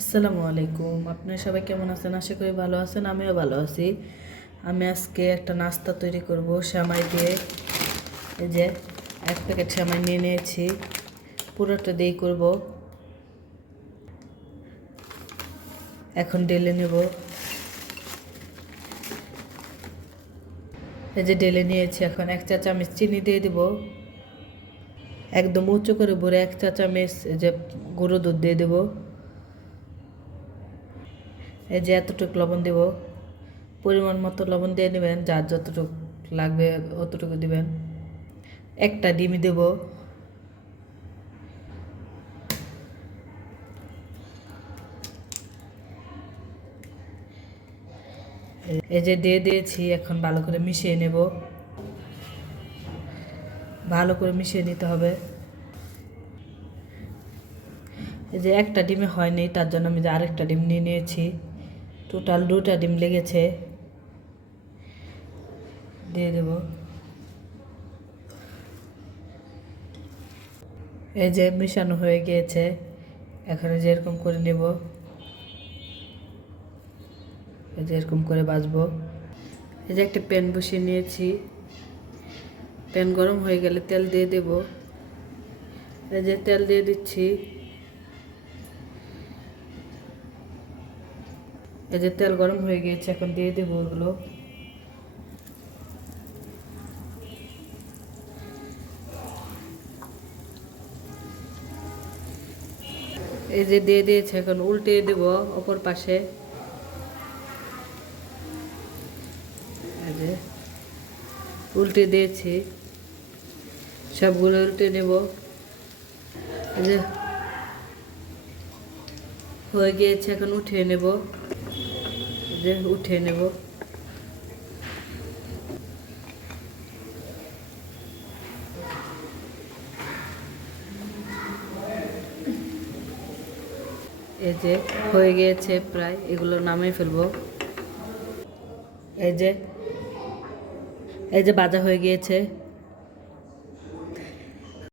আসসালামু আলাইকুম। আপনারা সবাই কেমন আছেন? আশা করি ভালো আছেন। আমিও ভালো আছি। আমি আজকে একটা নাস্তা তৈরি করব সেমাই দিয়ে। এই যে এক প্যাকেট সেমাই নিয়ে নিয়েছি, পুরোটা দিয়েই করব। এখন ঢেলে নেব। এই যে ঢেলে নিয়েছি, এখন 1 চা চামচ চিনি দিয়ে দেব। একদম উঁচু করে ভরে 1 চা চামচ এই যে গুঁড়ো দুধ দিয়ে দেব। এই যে এতটুকু লবণ দেব। পরিমাণ মতো লবণ দিয়ে নেবেন, যার যতটুকু লাগবে অতটুকু দিবেন। একটা ডিম দেব। এই যে দিয়ে দিয়েছি, এখন ভালো করে মিশিয়ে নেব। ভালো করে মিশিয়ে নিতে হবে। এই যে একটা ডিমে হয়নি, তার জন্য আমি যে আরেকটা ডিম নিয়ে নিয়েছি। টোটাল 2টা ডিম লেগেছে। দিয়ে দেব। এই যে মিশানো হয়ে গিয়েছে, এখন এই যে এরকম করে নেব। এই যে এরকম করে ভাজবো। এই যে একটা প্যান বসিয়ে নিয়েছি, প্যান গরম হয়ে গেলে তেল দিয়ে দেব। এই যে তেল দিয়ে দিচ্ছি। এই যে তেল গরম হয়ে গিয়েছে, এখন দিয়ে দেবো ওগুলো। এই যে দিয়ে দিয়েছে, এখন উল্টে দেব অপর পাশে। এই যে উল্টে দিয়েছি, সবগুলো উল্টে নেব। এই যে হয়ে গিয়েছে, এখন উঠিয়ে নেব। এই যে উঠিয়ে নেব। এই যে হয়ে গিয়েছে প্রায়, এগুলো নামিয়ে ফেলবো। এই যে ভাজা হয়ে গিয়েছে।